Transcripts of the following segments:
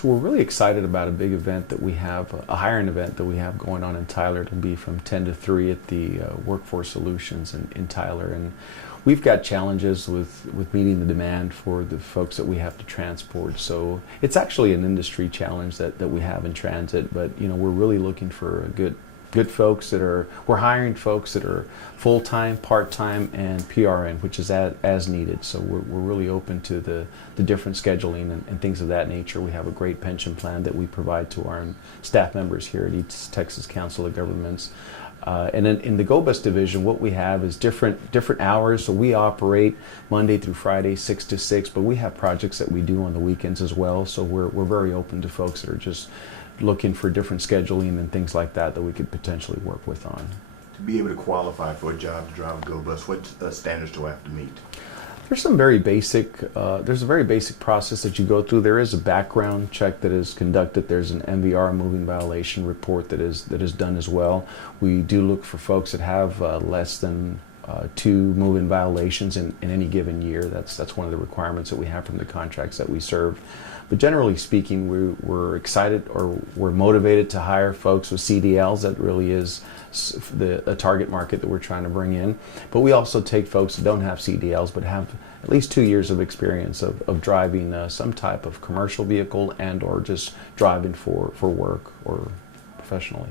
So we're really excited about a big event that we have, a hiring event that we have going on in Tyler. It'll be from 10 to 3 at the Workforce Solutions in Tyler. And we've got challenges with meeting the demand for the folks that we have to transport. So it's actually an industry challenge that we have in transit, but you know, we're really looking for a good folks we're hiring folks that are full-time, part-time, and PRN, which is as needed. So we're really open to the different scheduling and things of that nature. We have a great pension plan that we provide to our staff members here at East Texas Council of Governments. And then in the GoBus division, what we have is different hours. So we operate Monday through Friday, 6 to 6, but we have projects that we do on the weekends as well. So we're very open to folks that are just looking for different scheduling and things like that we could potentially work with on. To be able to qualify for a job to drive a GoBus, what standards do I have to meet? There's some very basic, there's a very basic process that you go through. There is a background check that is conducted. There's an MVR, moving violation report, that is done as well. We do look for folks that have less than 2 moving violations in any given year. That's one of the requirements that we have from the contracts that we serve. But generally speaking, we're excited, or we're motivated to hire folks with CDLs. That really is a target market that we're trying to bring in. But we also take folks that don't have CDLs but have at least 2 years of experience of driving some type of commercial vehicle and or just driving for work or professionally.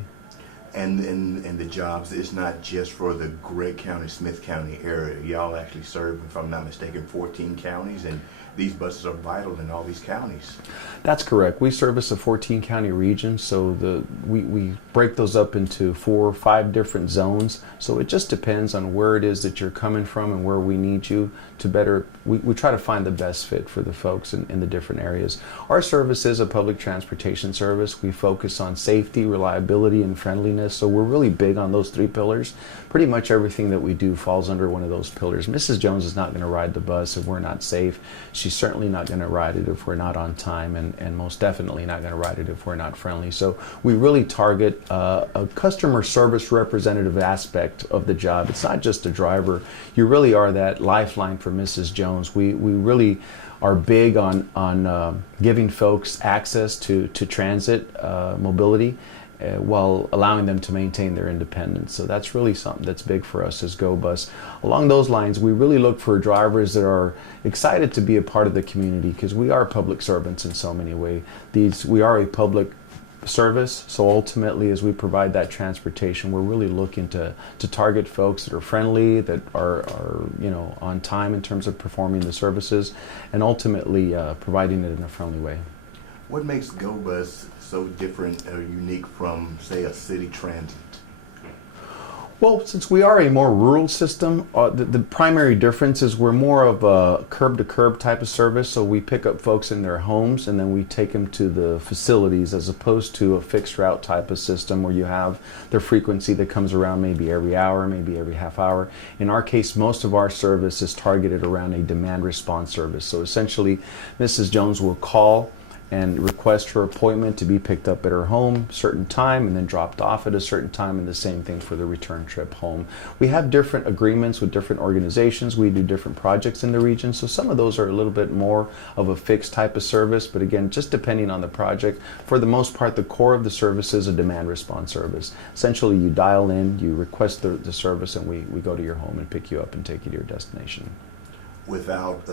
And the jobs, it's not just for the Gregg County, Smith County area. Y'all actually serve, if I'm not mistaken, 14 counties, and these buses are vital in all these counties. That's correct. We service a 14 county region, so we break those up into 4 or 5 different zones. So it just depends on where it is that you're coming from and where we need you to better. We try to find the best fit for the folks in the different areas. Our service is a public transportation service. We focus on safety, reliability, and friendliness. So we're really big on those 3 pillars. Pretty much everything that we do falls under one of those pillars. Mrs. Jones is not going to ride the bus if we're not safe. She's certainly not going to ride it if we're not on time, and most definitely not going to ride it if we're not friendly. So we really target a customer service representative aspect of the job. It's not just a driver. You really are that lifeline for Mrs. Jones. We really are big on giving folks access to transit mobility, while allowing them to maintain their independence. So that's really something that's big for us as GoBus. Along those lines, we really look for drivers that are excited to be a part of the community, because we are public servants in so many ways. We are a public service, so ultimately as we provide that transportation, we're really looking to target folks that are friendly, that are on time in terms of performing the services, and ultimately providing it in a friendly way. What makes GoBus so different or unique from, say, a city transit? Well, since we are a more rural system, the primary difference is we're more of a curb-to-curb type of service. So we pick up folks in their homes and then we take them to the facilities, as opposed to a fixed route type of system where you have the frequency that comes around maybe every hour, maybe every half hour. In our case, most of our service is targeted around a demand response service. So essentially, Mrs. Jones will call and request her appointment to be picked up at her home certain time and then dropped off at a certain time, and the same thing for the return trip home. We have different agreements with different organizations. We do different projects in the region, so some of those are a little bit more of a fixed type of service, but again, just depending on the project. For the most part, the core of the service is a demand response service. Essentially, you dial in, you request the service, and we go to your home and pick you up and take you to your destination. Without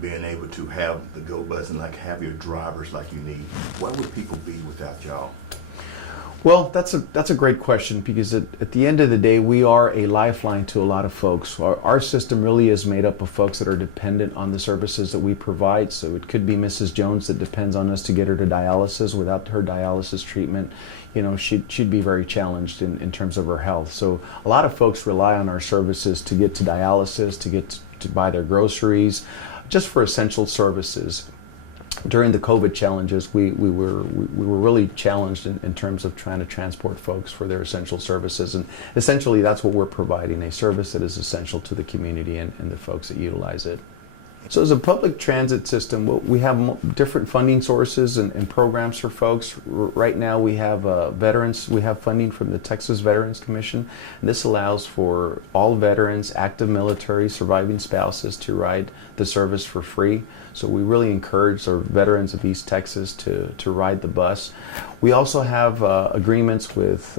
being able to have the GoBus and have your drivers like you need, what would people be without y'all? Well, that's a great question, because at the end of the day, we are a lifeline to a lot of folks. Our system really is made up of folks that are dependent on the services that we provide. So it could be Mrs. Jones that depends on us to get her to dialysis. Without her dialysis treatment, she'd be very challenged in terms of her health. So a lot of folks rely on our services to get to dialysis, to get to buy their groceries, just for essential services. During the COVID challenges, we were really challenged in terms of trying to transport folks for their essential services, and essentially that's what we're providing, a service that is essential to the community and the folks that utilize it. So as a public transit system, we have different funding sources and programs for folks. Right now we have veterans, we have funding from the Texas Veterans Commission. And this allows for all veterans, active military, surviving spouses to ride the service for free. So we really encourage our veterans of East Texas to ride the bus. We also have agreements with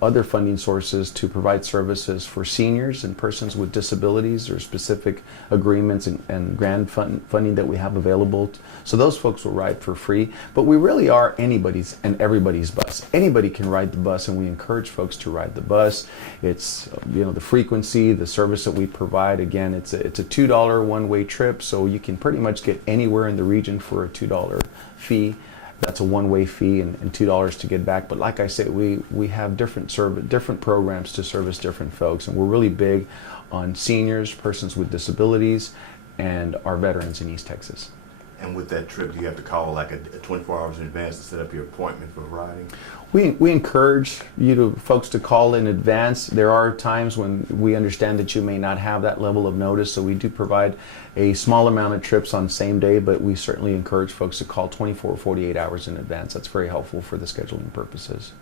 other funding sources to provide services for seniors and persons with disabilities, or specific agreements and grant funding that we have available. So those folks will ride for free. But we really are anybody's and everybody's bus. Anybody can ride the bus, and we encourage folks to ride the bus. It's the frequency, the service that we provide. Again, it's a $2 one-way trip, so you can pretty much get anywhere in the region for a $2 fee. That's a one-way fee, and $2 to get back. But like I said, we have different programs to service different folks, and we're really big on seniors, persons with disabilities, and our veterans in East Texas. And with that trip, do you have to call like a 24 hours in advance to set up your appointment for riding? We encourage folks to call in advance. There are times when we understand that you may not have that level of notice, so we do provide a small amount of trips on same day, but we certainly encourage folks to call 24 or 48 hours in advance. That's very helpful for the scheduling purposes.